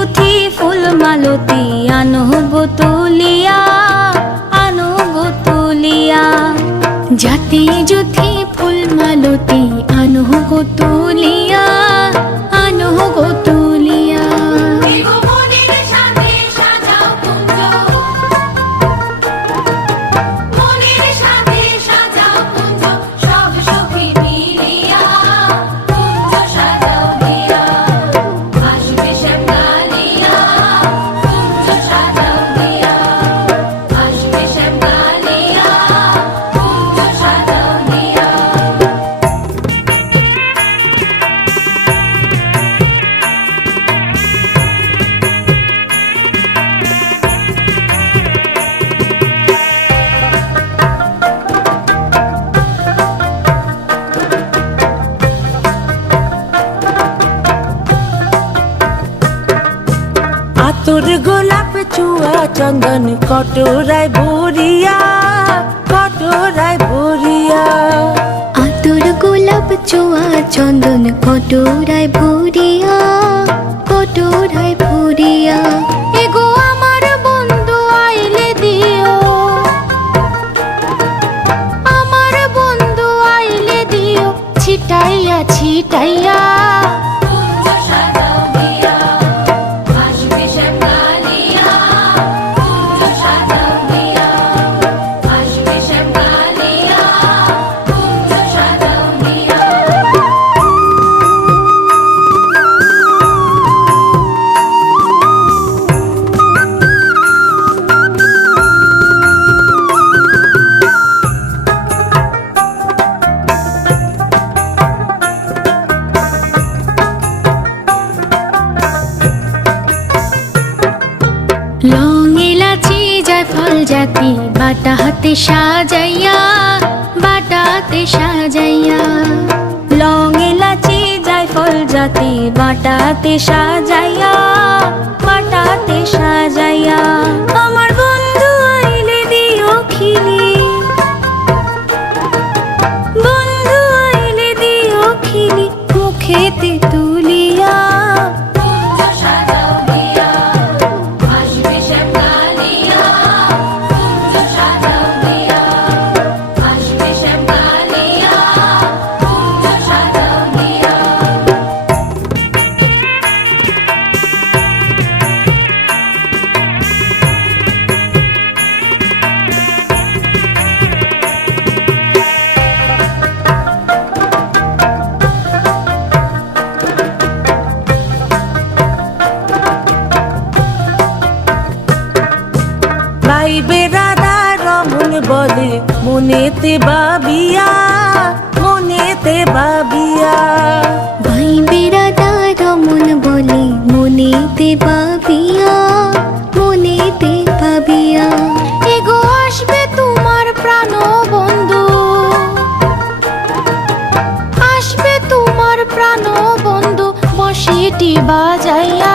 জুথি ফুল মালতী আনো গো তুলিয়া, আনো গো তুলিয়া। জাতি জুথি ফুল মালতী আনো গো তুলিয়া, আনো গো তুলিয়া। আতর গোলাপ চুয়া চন্দন কটোরায় ভরিয়া, কটোরায় ভরিয়া। আতর গোলাপ চুয়া চন্দন কটোরায় ভরিয়া, কটোরায় ভরিয়া। এগো আমার বন্ধু আইলে দিও, আমার বন্ধু আইলে দিও ছিটাইয়া ছিটাইয়া। লং এলাচি জায়ফল জাতি বাটা হাতে সাজাইয়া, বাটা হাতে সাজাইয়া। লং এলাচি জায়ফল জাতি বাটা হাতে সাজাইয়া, বাটা হাতে সাজাইয়া। আমার বন্ধু আইলে দিও খিলি, বন্ধু আইলে দিও খিলি মুখেতে তুলিয়া। ভাই বেড়াদার রমন বলে মনেতে ভাবিয়া, মনেতে ভাবিয়া। ভাই বেড়াদার রমন বলে মনেতে ভাবিয়া, মনেতে ভাবিয়া। এগো আসবে তোমার প্রাণ বন্ধু, আসবে তোমার প্রাণ বন্ধু বসিটি বাজাইয়া।